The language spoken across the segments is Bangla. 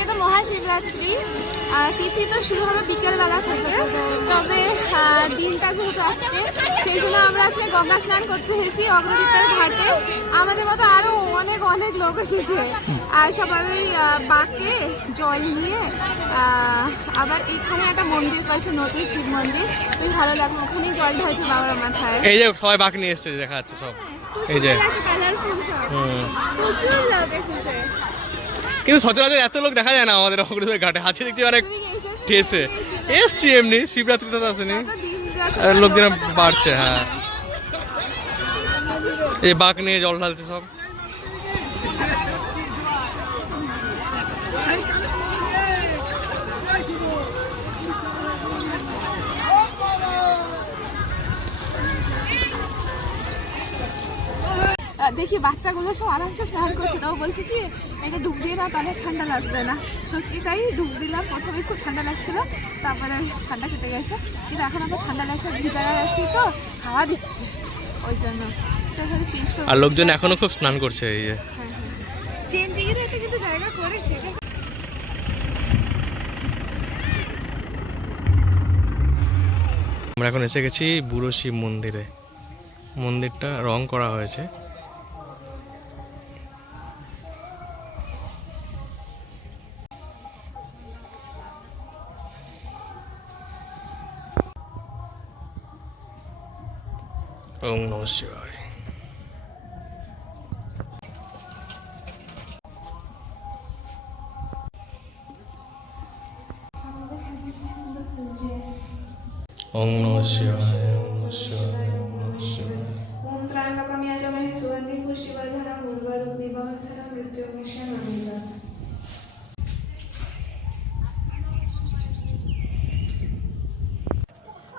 আজকে তো মহাশিবরাত্রি, তিথি তো শুরু হবে বিকেলবেলা থেকে, তবে দিনটা যেহেতু আজকে, সেই জন্য আমরা আজকে গঙ্গা স্নান করতে এসেছি অগ্রদীপের ঘাটে। আমাদের মতো আরও অনেক অনেক লোক এসেছে, আর সবাই বাঁকে জল নিয়ে। আবার এখানে একটা মন্দির করেছে, নতুন শিব মন্দির, খুবই ভালো লাগলো। ওখানেই জল ঢালছে বাবার মাথায়। এই যে সবাই বাঁক নিয়ে এসছে, দেখা যাচ্ছে সব। এই যে কালারফুল সব, প্রচুর লোক এসেছে। কিন্তু সচরাচর এত লোক দেখা যায় না আমাদের অগ্রদীপের ঘাটে। আছে দেখছি অনেক ঠেসে এসছি, এমনি শিবরাত্রিতে তো আসেনি, লোকজন বাড়ছে। হ্যাঁ, এই বাঁক নিয়ে জল ঢালছে সব। দেখি বাচ্চাগুলো সব আরামসে স্নান করছে, তাও বলছে কি একটা ডুব দিয়ে না, তাহলে ঠান্ডা লাগবে না। সত্যি তাই, ডুব দিলাম, প্রথমে খুব ঠান্ডা লাগছিল, তারপরে ঠান্ডা কেটে গেছে। কিন্তু এখন আমরা ঠান্ডা লাগছে, ভিজা গেছি তো, হাওয়া দিচ্ছে, ওই জন্য চেঞ্জ করবো। আর লোকজন এখনো খুব স্নান করছে। এই যে চেঞ্জিংয়ের একটা কিন্তু জায়গা করেছে। আমরা এখন এসে গেছি বুড়ো শিব মন্দিরে। মন্দিরটা রং করা হয়েছে। ওং নমঃ শিবায়। ওং নমঃ শিবায়, ওং নমঃ শিবায়, ওং নমঃ শিবায়। ওম ত্র্যম্বকম যজামহে সুগন্ধিং পুষ্টিবর্ধনং উর্বারুকমিবন্ধনং মৃত্যুর্মুক্ষীয়মামৃতাৎ।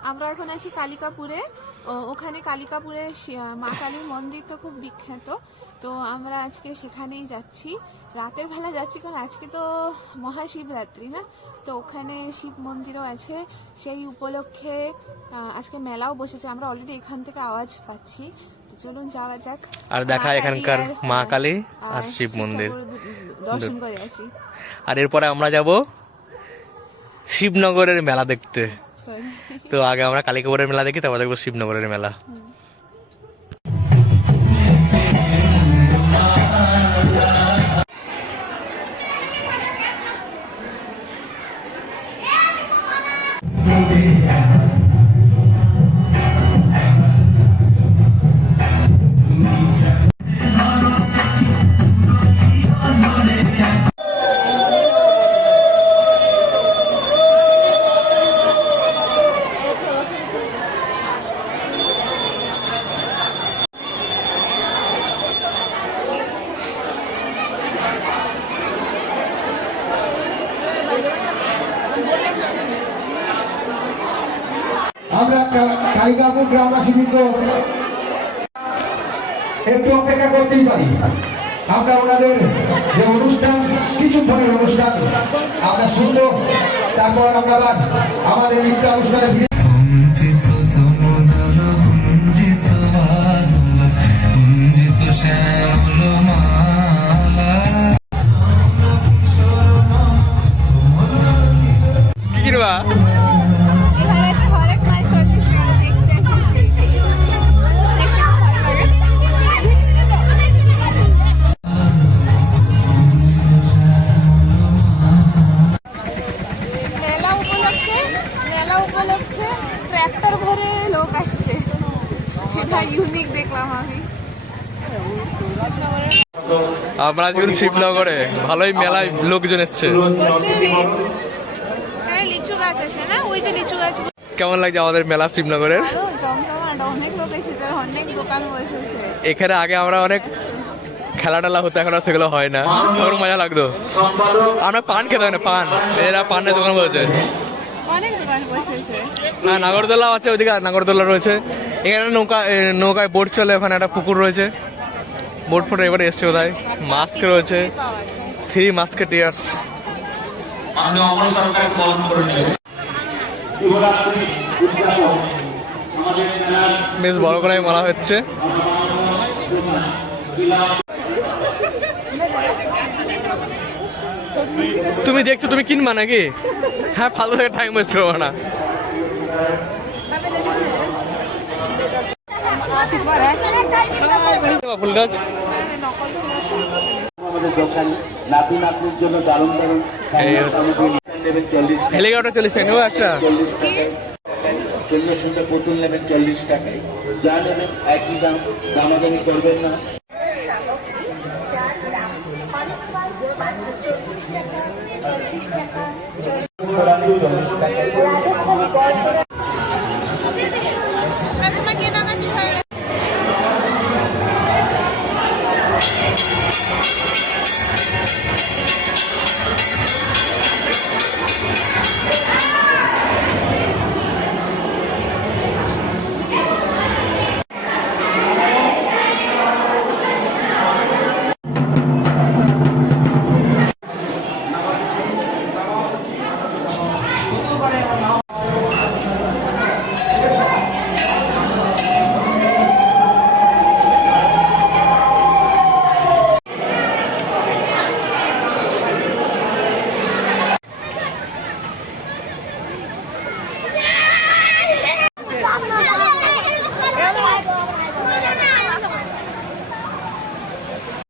আমরা এখন আছি কালিকাপুরে। ওখানে কালিকাপুরে মা কালীর মন্দির তো খুব বিখ্যাত, তো আমরা আজকে সেখানেই যাচ্ছি। রাতের বেলা যাচ্ছি, কারণ আজকে তো মহাশিবরাত্রি না, তো ওখানে শিব মন্দিরও আছে। সেই উপলক্ষে আজকে মেলাও বসেছে। আমরা অলরেডি এখান থেকে আওয়াজ পাচ্ছি, তো চলুন যাওয়া যাক। আর দেখা এখানকার মা কালী আর শিব মন্দির দর্শন করে আসি। আর এরপরে আমরা যাব শিবনগরের মেলা দেখতে। তো আগে আমরা কালিকাপুরের মেলা দেখি, তারপর দেখবো শিবনগরের মেলা। আমরা কালিকাপুর গ্রামবাসী মিত্র একটু অপেক্ষা করতেই পারি। আমরা ওনাদের যে অনুষ্ঠান, কিছুক্ষণের অনুষ্ঠান আমরা শুনবো, তারপর আমরা আবার আমাদের নৃত্য অনুষ্ঠানে ফিরে। কি কিনবা? মেলা উপলক্ষে ট্র্যাক্টর ভরে লোক আসছে, এটা ইউনিক দেখলাম আমি। আমরা আজকে শিবনগরে, ভালোই মেলায় লোকজন এসছে। লিচু গাছ আছে না, ওই যে লিচু গাছ। কেমন লাগছে আমাদের মেলা শিবনগরের? জমজমাট, অনেক লোক এসেছে, অনেক দোকান বসেছে। এখানে আগে আমরা অনেক খেলা টেলা হতো, এখন আর সেগুলো হয় না। তখন মজা লাগতো। আমরা পান খেতে হয় না, পান, এরা পানের দোকান বসেছে, অনেক দোকান বসেছে। হ্যাঁ, নাগরদোলা আছে, ওইদিকে নাগরদোলা রয়েছে। এখানে নৌকায় বোট চলে, ওখানে একটা পুকুর রয়েছে, বোট ফোট এবারে এসছে কোথায়। মাস্ক রয়েছে, 3 মাস্কেটিয়ার্স। বেশ বড় করে মারা হচ্ছে। তুমি দেখছো, তুমি কিনবা নাকি? হ্যাঁ, ফালতু থেকে টাইম ওয়েস্ট করবো না। ফুল গাছ আমাদের দোকানে নাতি নাতনির জন্য দারুণ দারুণ নেবেন 40 হেলিকপ্টার 40 টাকা নেবো একটা। 40 টাকায় সুন্দর সুন্দর পুতুল নেবেন 40 টাকায়, যা নেবেন একই দাম, দামাদামি করবেন না। কাকিমা কেনাকাটি হয়ে গেছে।